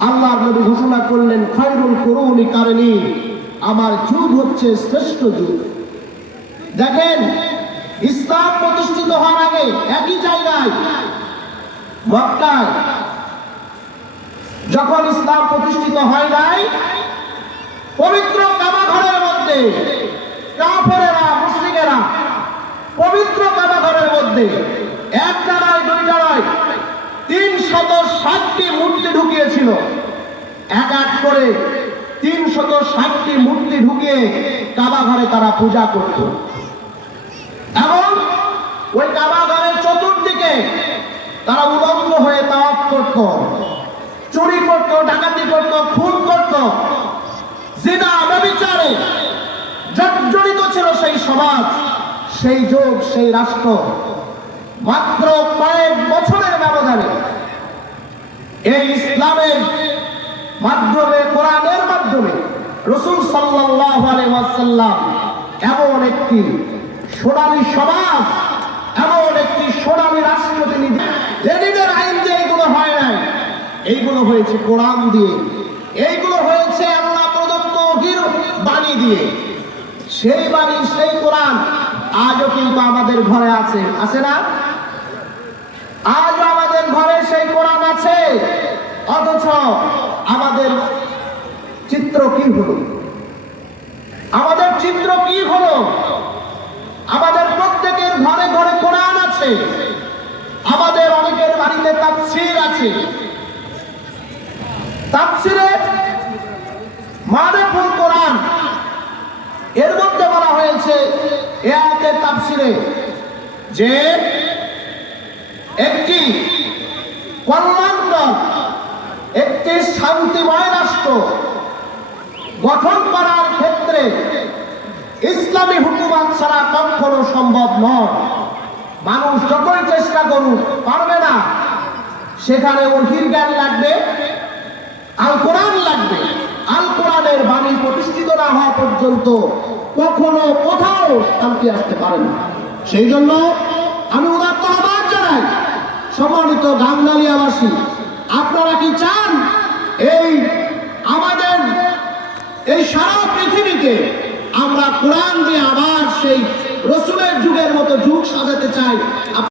আল্লাহ নবী ঘোষণা করলেন, খয়রুল করুনি কারণী, আমার যুগ হচ্ছে শ্রেষ্ঠ যুগ। দেখেন, ইসলাম প্রতিষ্ঠিত হওয়ার আগে একই জায়গায় যখন ইসলাম প্রতিষ্ঠিত হয় নাই, পবিত্র কাবা ঘরের মধ্যে, কাফেরেরা মুসলিমেরা পবিত্র কাবা ঘরের মধ্যে একটা নয় দুইটা নয় তিন শত ষাটটি মূর্তি ঢুকিয়েছিল এক এক করে তিন শত ষাটটি মূর্তি ঢুকিয়ে কাবা ঘরে তারা পূজা করত। এবং ওই কাবা ঘরের চতুর্দিকে তারা উলঙ্গ হয়ে তাওয়াফ করত, চুরি করত, ডাকাতি করত, খুন করত। জিনা ব্যবিচারে জর্জরিত ছিল সেই সমাজ, সেই যুগ, সেই রাষ্ট্র। মাত্র কয়েক বছরের ব্যবধানে এই ইসলামের মাধ্যমে, কোরআনের মাধ্যমে রসুল সাল্লাহ এমন একটি সোনালী সমাজ, এমন একটি সোনালী রাষ্ট্র তিনি লেনিনের আইন দিয়ে এইগুলো হয় নাই। এইগুলো হয়েছে কোরআন দিয়ে। এইগুলো হয়েছে আল্লাহ প্রদত্ত অহির বাণী দিয়ে। সেই বাণী, সেই কোরআন আজও কিন্তু আমাদের ঘরে আছে। আছে না? আমাদের ঘরে সেই কোরআন আছে। অথচ আমাদের চিত্র কি হলো? আমাদের চিত্র কি হলো? আমাদের প্রত্যেকের ঘরে ঘরে কোরআন আছে। আমাদের অনেকের বাড়িতে তাফসীর আছে। তাফসীরে মারেফুল কোরআন। এর মধ্যে বলা হয়েছে, এ আয়াতের তাফসীরে যে একটি কল্যাণকর একটি শান্তিময় রাষ্ট্র গঠন করার ক্ষেত্রে ইসলামী হুকুমাত ছাড়া কখনো সম্ভব নয়। মানুষ যতই চেষ্টা করুক, পারবে না। সেখানে অহির জ্ঞান লাগবে আল কোরআন লাগবে। আল কোরআনের বাণী প্রতিষ্ঠিত না হওয়া পর্যন্ত কখনো কোথাও শান্তি আসতে পারে না। সেই জন্য আমি উদাত্ত আহ্বান জানাই, সম্মানিত গাঙ্গালিয়াবাসী, আপনারা কি চান এই আমাদের এই সারা পৃথিবীতে আমরা কোরআন দিয়ে আবার সেই রসুলের যুগের মতো যুগ সাজাতে চাই।